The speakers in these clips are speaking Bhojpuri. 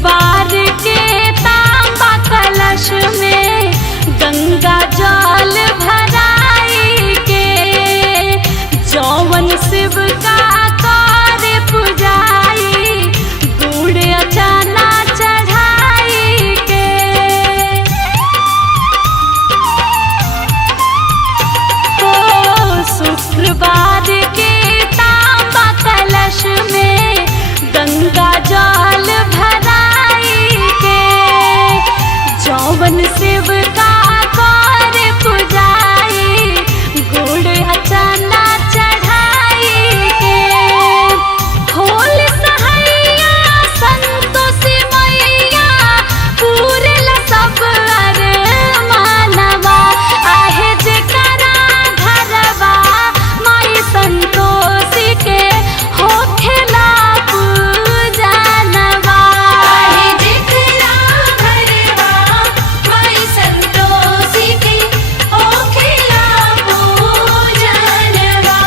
शुक्रवार के तांबा कलश में गंगा जल भराई के जौवन शिव का कर पुजाई गुड़ चना चढ़ाई के। शुक्रवार के तांबा कलश में गंगा जल भराई के जौवन शिव का कर पुजाई गुड़ चना चढ़ाई के। होल सहैया संतोषी मैया पूरे सब अर मानवा आहे जेकरा घरवा माई संतोषी के होखेला पूजनवा। आहे जेकरा घरवा माई संतोषी के होखेला पूजनवा।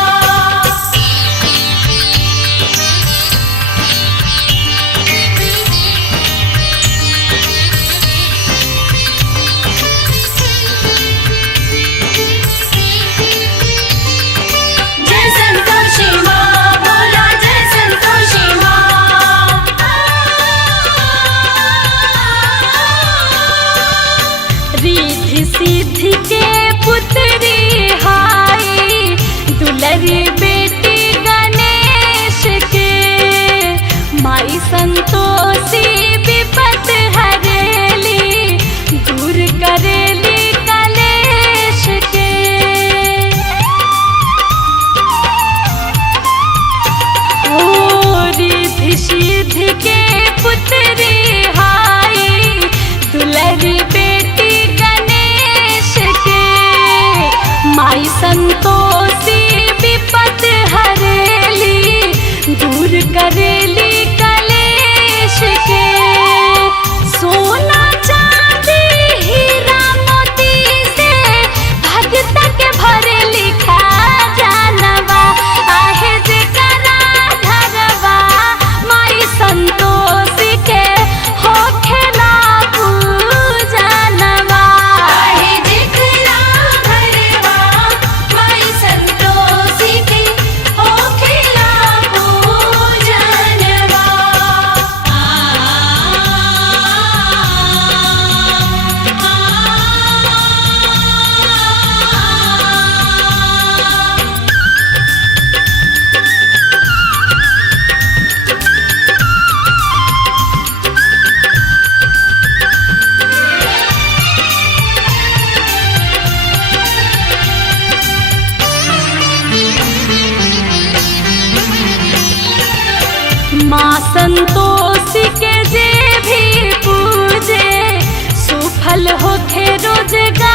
जय संतोषी माँ बोला जय संतोषी माँ। रिद्धि सिद्धि के पुत्री हाई दुलरी बेटी गणेश के माई संतोषी विपत हरेली दूर करेली कलेश के। रिद्धि सिद्धि के पुत्री हाई दुलरी बेटी गणेश के माई संतोषी विपत हरेली दूर करेली कलेश के। सोना चांदी हीरा मोती से भगत के भरेली खजानवा आहे जेकरा घरवा माई संतोषी के होखेला पूजनवा। आहे जेकरा घरवा माई संतोषी के होखेला पूजनवा। माँ संतोषी के जे भी पूजे सुफल होखे रोजगार।